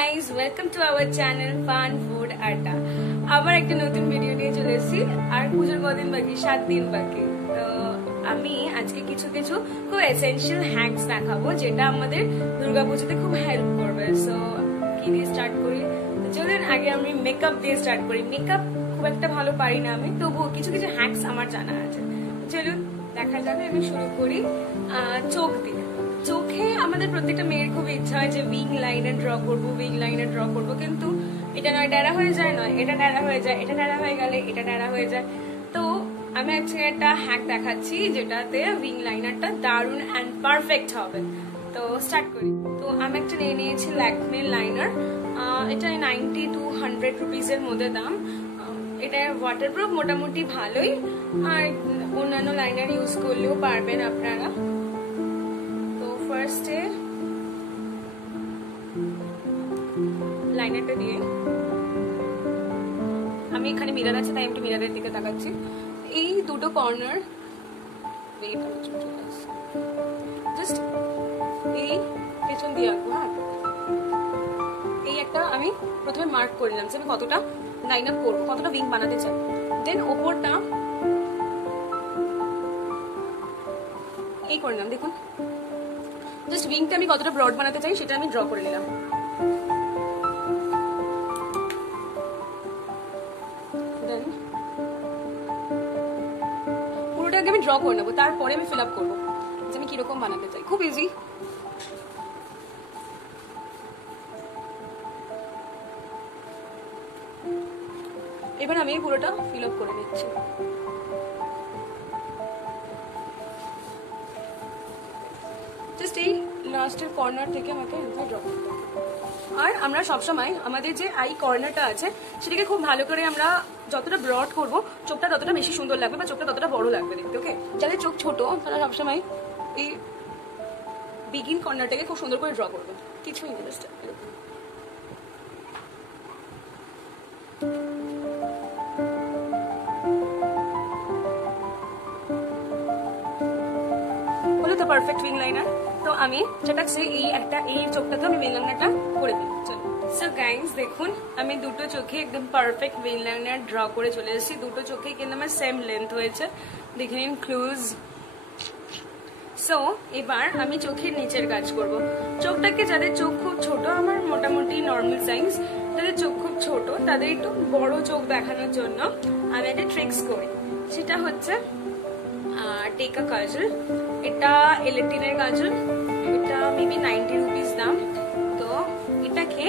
Guys, welcome to our channel fun food আড্ডা। আবার একটা নতুন ভিডিও নিয়ে চলে এসেছি। আর পুজোর কদিন বাকি, 7 দিন বাকি। তো আমি আজকে কিছু কিছু খুব এসেনশিয়াল হ্যাকস দেখাবো যেটা আমাদের দুর্গাপুজোতে খুব হেল্প করবে। সো কি দিয়ে স্টার্ট করি? চলুন আগে আমি মেকআপ দিয়ে স্টার্ট করি। মেকআপ খুব একটা ভালো পারি না আমি, তবুও কিছু কিছু হ্যাকস আমার জানা আছে। চলুন দেখা যাবে। আমি শুরু করি চোখ দিয়ে। চোখে আমাদের প্রত্যেকটা মেয়ের খুব ইচ্ছা হয় যে উইং লাইনার ড্র করবো, উইং লাইনার ড্র করবো, কিন্তু এটা নয় ড্যারা হয়ে যায়, নয় এটা ড্যারা হয়ে যায়, এটা ড্যারা হয়ে গেলে এটা ড্যারা হয়ে যায়। তো আমি আজকে একটা হ্যাক দেখাচ্ছি যেটাতে উইং লাইনারটা দারুণ অ্যান্ড পারফেক্ট হবে। তো স্টার্ট করি। তো আমি একটা নিয়ে নিয়েছি ল্যাকমে লাইনার। এটা 90 to 100 রুপিসের মধ্যে দাম। এটা ওয়াটারপ্রুফ, মোটামুটি ভালোই। আর অন্যান্য লাইনার ইউজ করলেও পারবেন আপনারা। তো ফার্স্টে লাইনারটা দিয়ে, আমি এখানে মিরর আছে তাই একটু মিররের দিকে তাকাচ্ছি। এই দুটো কর্নার জাস্ট এই পেছন দিয়ে আঁকবো। হ্যাঁ, এই একটা আমি প্রথমে মার্ক করে নিলাম যে আমি কতটা লাইন আপ করবো, কতটা উইং বানাতে চাই। দেন ওপরটা এই করে নিলাম। দেখুন জাস্ট উইংটা আমি কতটা ব্রড বানাতে চাই সেটা আমি ড্র করে নিলাম। দেন পুরোটা আগে আমি ড্র করে নেবো, তারপরে আমি ফিল আপ করবো যে আমি কিরকম বানাতে চাই। খুব ইজি। এবার আমি পুরোটা ফিল আপ করে নিচ্ছি। জাস্ট এই লাস্টের কর্নার থেকে আমাকে ড্র করতে হবে। আর আমরা সবসময় আমাদের যে আই কর্নারটা আছে সেটাকে খুব ভালো করে আমরা যতটা ব্রড করবো চোখটা ততটা বেশি সুন্দর লাগবে বা চোখটা ততটা বড় লাগবে দেখতে। ওকে, যাদের চোখ ছোট তারা সবসময় এই বিগিন কর্নারটাকে খুব সুন্দর করে ড্র করবে। কিছুই নেই, জাস্ট হলো তো পারফেক্ট উইং লাইনার। তো আমি চটাকসে এই চোখটাতে আমি উইং লাইনারটা করে দিই। চলো। সো গাইস দেখুন, আমি দুটো চোখে একদম পারফেক্ট উইং লাইনার ড্র করে চলে এসেছি। দুটো চোখে কিন্তু আমার সেম লেন্থ হয়েছে, দেখে নিন ক্লোজ। সো এবার আমি চোখের নিচের কাজ করব। চোখটাকে, যাদের চোখ খুব ছোট, আমার মোটামুটি নর্মাল সাইজ, যাদের চোখ খুব ছোট তাদের একটু বড় চোখ দেখানোর জন্য আমি একটা ট্রিক্স করি। সেটা হচ্ছে টেক আ কাজল। এটা এলেটিনের কাজল, এটা মেবি 90 রুপিস দাম। তো এটাকে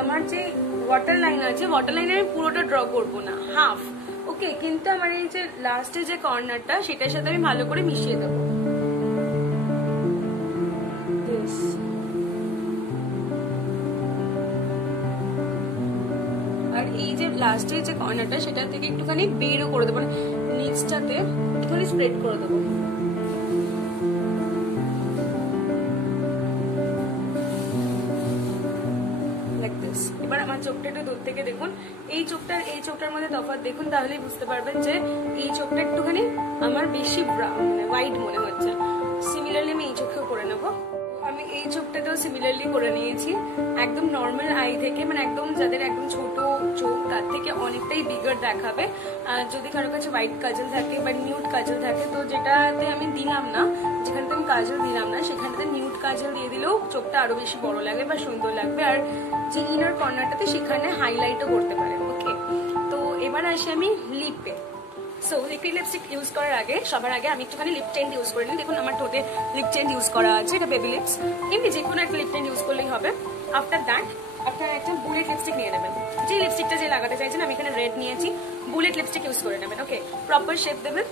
আমার যে ওয়াটার লাইন আছে, ওয়াটার লাইনে আমি পুরোটা ড্র করবো না, হাফ। ওকে, কিন্তু আমার এই যে লাস্টে যে কর্নারটা সেটার সাথে আমি ভালো করে মিশিয়ে দেবো। আর এই যে লাস্টের যে কর্নারটা সেটা থেকে একটুখানি বেরও করে দেবো, নিচটাতে একটুখানি স্প্রেড করে দেবো। এবার আমার চোখটা একটু দূর থেকে দেখুন। এই চোখটার মধ্যে তফাৎ দেখুন, তাহলেই বুঝতে পারবেন যে এই চোখটা একটুখানি আমার বেশি হোয়াইট মনে হচ্ছে। সিমিলারলি আমি এই চোখেও করে নেবো। আমি এই চোখটাতেও সিমিলারলি করে নিয়েছি। একদম নর্মাল আই থেকে, মানে একদম যাদের একদম ছোট চোখ তার থেকে অনেকটাই বিগার দেখাবে। যদি কারো কাছে হোয়াইট কাজল থাকে বা নিউড কাজল থাকে, তো যেটাতে আমি দিলাম না, যেখানতে আমি কাজল দিলাম না সেখানটাতে নিউড কাজল দিয়ে দিলেও চোখটা আরো বেশি বড় লাগবে বা সুন্দর লাগবে। আর যে ইনার কর্নারটাতে সেখানে হাইলাইটও করতে পারেন। ওকে, তো এবার আসি আমি লিপে। সো লিকুইড লিপস্টিক ইউজ করার আগে, সবার আগে আমি একটুখানি লিপ টেন্ট ইউজ করে নিই। দেখুন আমার ঠোঁটে লিপ টেন্ট ইউজ করা আছে, এটা বেবি লিপস। এমনি যে কোনো একটা লিপ টেন্ট ইউজ করলেই হবে। আফটার দ্যাট আপনারা একটা বুলেট লিপস্টিক নিয়ে নেবেন। যে লিপস্টিকটা যে লাগাতে চাইছেন, আমি এখানে রেড নিয়েছি, বুলেট লিপস্টিক ইউজ করে নেবেন। ওকে, প্রপার শেপ দেবেন।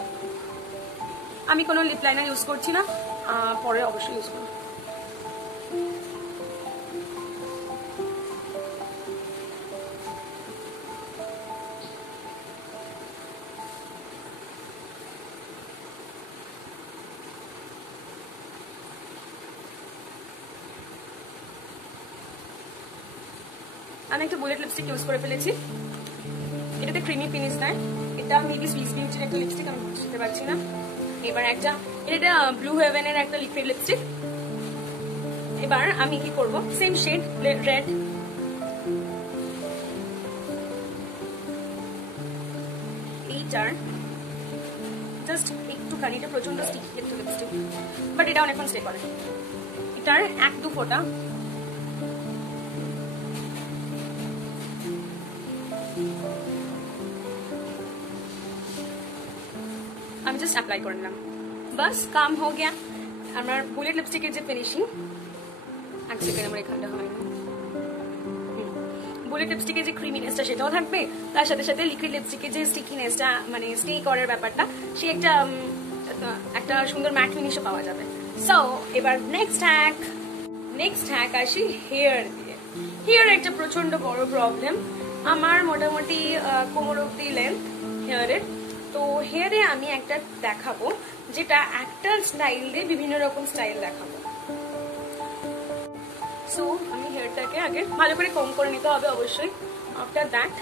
আমি কোনো লিপ লাইনার ইউজ করছি না, পরে অবশ্যই ইউজ করব। আমি একটা বুলেট লিপস্টিক ইউজ করে ফেলেছি। এটাতে ক্রিমি ফিনিশ দেয়। এটা মেবি সুইস বিউটির একটা লিপস্টিক, আমি বুঝতে পারছি না। এবার এটা ব্লু হেভেনের একটা লিকুইড লিপস্টিক। এবার আমি কি করব, সেম শেড রেড যার জাস্ট একটুখানি, এটা প্রচন্ড স্টিকি একটা লিপস্টিক, বাট এটা অনেকক্ষণ স্টে করে। এটার 1-2 ফোঁটা আমি জাস্ট অ্যাপ্লাই করে নিলাম, বাস কাম হো গিয়া। আমার বুলেট লিপস্টিকের যে ফিনিশিং, এক সেকেন্ড আমার এখানটা হয়নি, বুলেট লিপস্টিকের যে ক্রিমিনেসটা সেটাও থাকবে, তার সাথে সাথে লিকুইড লিপস্টিকের যে স্টিকিনেসটা, মানে স্টে করার ব্যাপারটা, সে একটা সুন্দর ম্যাট ফিনিশও পাওয়া যাবে। সো এবার নেক্সট হ্যাক আসি হেয়ার দিয়ে। হেয়ার একটা প্রচন্ড বড় প্রবলেম আমার, মোটামুটি কোমর অব্দি লেন্থ হেয়ারের। তো হেয়ারে আমি একটা দেখাবো যেটা একটা স্টাইল দিয়ে বিভিন্ন রকম স্টাইল দেখাবো। সো আমি হেয়ারটাকে আগে ভালো করে কম করে নিতে হবে অবশ্যই। আফটার দ্যাট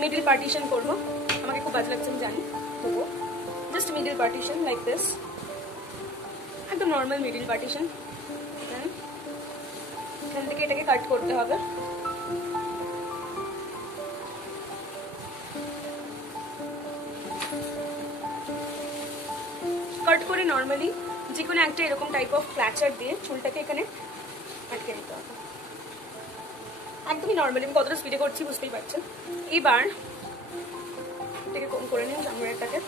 মিডল পার্টিশন করবো। আমাকে খুব বাজে লাগছে আমি জানি, তবুও just middle partition like this, একদম নর্মাল মিডল পার্টিশন। এখান থেকে এটাকে কাট করতে হবে। কাট করে নর্মালি যে কোনো একটা এরকম টাইপ অফ ক্ল্যাচার দিয়ে চুলটাকে এখানে আটকে নিতে হবে, একদমই নর্মালি। আমি কতটা স্পিডে করছি বুঝতেই পারছেন। এবার এটাকে কম করে নিন জামুরাটাকে।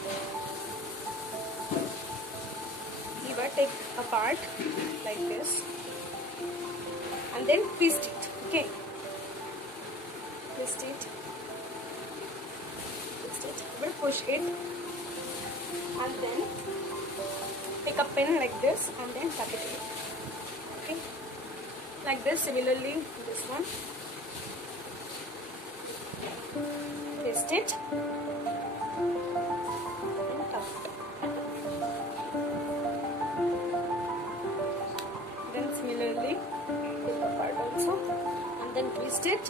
এবার take a part like this and then twist it. Okay, twist it, we'll push it and then take a pen like this and then tap it in. Okay, like this. Similarly this one, twist it and tap it. Then similarly take the part also and then twist it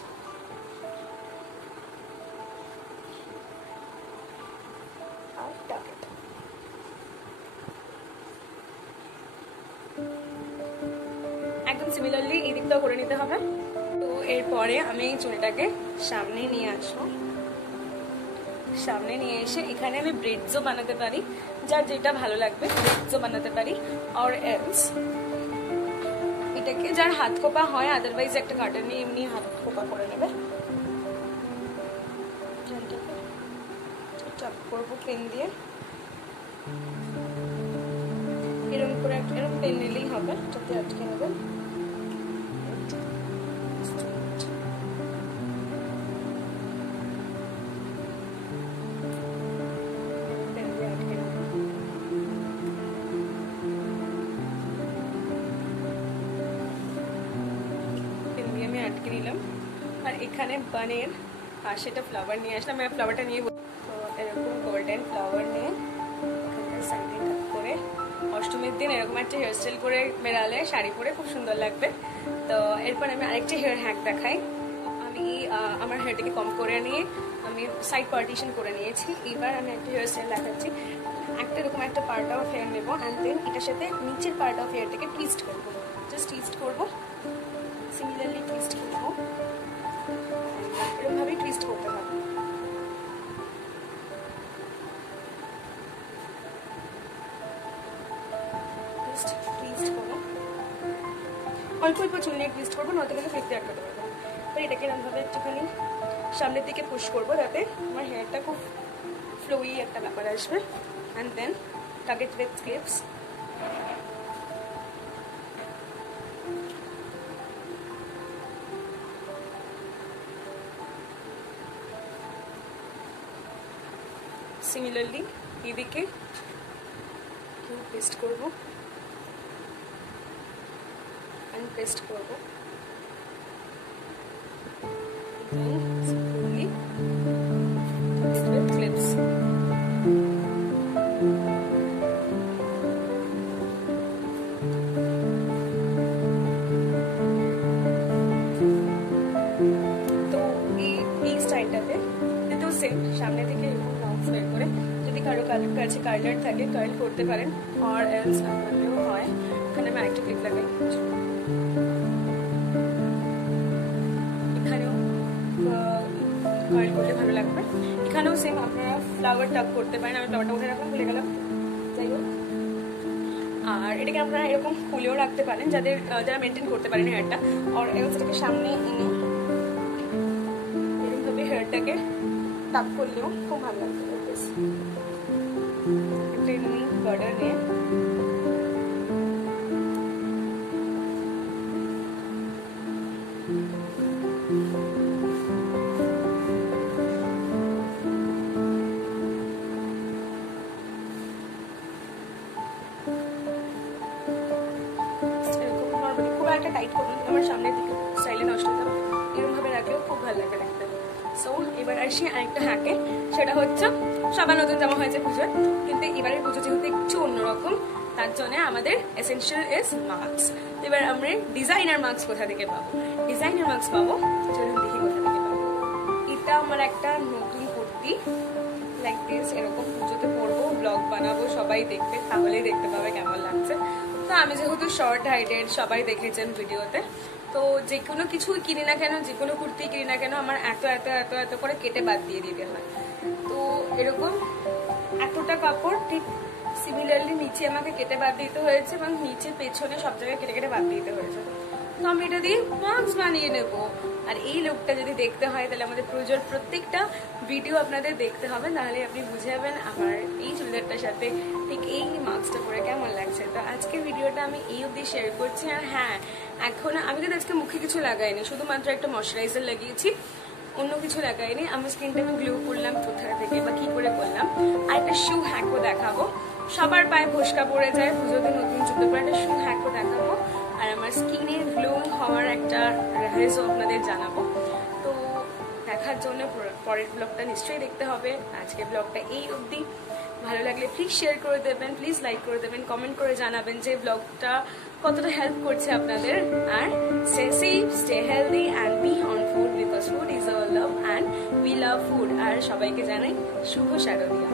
and tap it. একদম similarly এই দিকটাও করে নিতে হবে। তো এরপরে আমি চুলটাকে সামনে নিয়ে আসবো। সামনে নিয়ে এসে এখানে আমি ব্রেডসও বানাতে পারি, যার যেটা ভালো লাগবে ব্রেডসও বানাতে পারি, অর এলস এটাকে যার হাত খোপা হয়, আদারওয়াইজ একটা কাটার নিয়ে এমনি হাত খোপা করে নেবে। চাপ করবো পেন দিয়ে, এরকম করে এরকম পেন নিলেই হবে, যাতে আটকে নেবে। আটকে নিলাম। আর এখানে বানের পাশেটা ফ্লাওয়ার নিয়ে আসলাম। আমি ফ্লাওয়ারটা নিয়ে, তো এরকম গোল্ডেন ফ্লাওয়ার নিয়ে সাইডে কাট করে, অষ্টমীর দিন এরকম একটা হেয়ারস্টাইল করে বেড়ালে শাড়ি পরে খুব সুন্দর লাগবে। তো এরপর আমি আরেকটা হেয়ার হ্যাক দেখাই। আমি আমার হেয়ারটাকে কম করে নিয়ে আমি সাইড পার্টিশন করে নিয়েছি। এবার আমি একটা হেয়ারস্টাইল দেখাচ্ছি। একটা এরকম একটা পার্ট অফ হেয়ার নেবো অ্যান্ড দেন এটার সাথে নিচের পার্ট অফ হেয়ারটাকে টুইস্ট করবো, জাস্ট টুইস্ট করবো। সিমিলারলি টুইস্ট করবো, এরকমভাবেই টুইস্ট করতে হবে। টুইস্ট করবো, অল্প অল্প চুল নিয়ে টুইস্ট করবো, নয়তো কিন্তু ফেলতে আটকাতে পারবো। এবার এটাকে এরকমভাবে একটুখানি সামনের দিকে পুশ করবো, যাতে আমার হেয়ারটা খুব ফ্লোই একটা ব্যাপার আসবে। অ্যান্ড দেন টাক ইট উইথ ক্লিপস। সিমিলারলি এদিকে পেস্ট করবো and পেস্ট করবো। Then slowly with clips. তো এই স্টাইলটাতে এটাও সেম, সামনে থেকে এরকম লংস বের করে, যদি কারো কাছে কার্লার থাকে কার্ল করতে পারেন, আর এলস না করলেও হয়। এখানে আমি আরেকটা ক্লিপ লাগাই, এখানেও কয়েল করলে ভালো লাগবে। এখানেও সেম আপনারা ফ্লাওয়ার টাক করতে পারেন, আমি ফ্লাওয়ারটা উঠে রাখলাম, ভুলে গেলাম, যাই হোক। আর এটাকে আপনারা এরকম খুলেও রাখতে পারেন যারা মেনটেন করতে পারেন হেয়ারটা। আর এটাকে সামনে এনে এরকমভাবে হেয়ারটাকে টাক করলেও খুব ভালো লাগবে। বার্ডার নিয়ে একটা টাইট করুন, আমার সামনের দিকে স্টাইলে নষ্ট হয়ে যাবে, এরকম ভাবে রাখলেও খুব ভালো লাগে দেখতে। সো এবার আসি আরেকটা হ্যাকে, সেটা হচ্ছে সবার নতুন জামা হয়েছে পুজোর, কিন্তু এবারের পুজো যেহেতু একটু অন্যরকম, তার জন্য আমাদের এসেনশিয়াল ইজ মাস্ক। এবার আমরা ডিজাইনার মাস্ক কোথা থেকে পাবো? ডিজাইনার মাস্ক পাবো, চলুন দেখি কোথা থেকে পাবো। এটা আমার একটা নতুন কুর্তি, লাইক দিস, এরকম পুজোতে পরবো, ব্লগ বানাবো, সবাই দেখবে, তাহলেই দেখতে পাবে কেমন লাগছে। তো আমি যেহেতু শর্ট হাইটেড, সবাই দেখেছেন ভিডিওতে, তো যে কোনো কিছু কিনি না কেন, যে কোনো কুর্তি কিনি না কেন, আমার এত এত এত এত করে কেটে বাদ দিয়ে দিতে হয়। তো এরকম এতটা কাপড় ঠিক সিমিলারলি নিচে আমাকে কেটে বাদ দিতে হয়েছে, এবং নিচে পেছনে সব জায়গায় কেটে কেটে বাদ দিতে হয়েছে। তো আমি এটা দিয়ে মাস্ক বানিয়ে নেবো। আর এই লুকটা যদি দেখতে হয়, তাহলে আমাদের পুজোর প্রত্যেকটা ভিডিও আপনাদের দেখতে হবে, তাহলে আপনি বুঝে যাবেন আমার এই চুড়িদারটার সাথে ঠিক এই মাস্কটা পরে কেমন লাগছে। তো আজকের ভিডিওটা আমি এই অবধি শেয়ার করছি। আর হ্যাঁ, এখন আমি কিন্তু আজকে মুখে কিছু লাগাইনি, শুধুমাত্র একটা ময়শ্চারাইজার লাগিয়েছি, অন্য কিছু লাগাইনি। আমার স্কিনটা আমি গ্লো করলাম কোথা থেকে বা কি করে করলাম। আর একটা শু হ্যাকও দেখাবো, সবার পায়ে ফোসকা পড়ে যায় পুজোতে, নতুন জুতো পরে একটা শু হ্যাকও দেখাবো। আর আমার স্কিনে গ্লোইং হওয়ার একটা রেহাইজও আপনাদের জানাবো। তো দেখার জন্য পরের ব্লগটা নিশ্চয়ই দেখতে হবে। আজকে ব্লগটা এই অবধি, ভালো লাগলে প্লিজ শেয়ার করে দেবেন, প্লিজ লাইক করে দেবেন, কমেন্ট করে জানাবেন যে ব্লগটা কতটা হেল্প করছে আপনাদের। আর stay safe, stay healthy and be on food, because food is our love and we love food. আর সবাইকে জানাই শুভ শারদীয়া।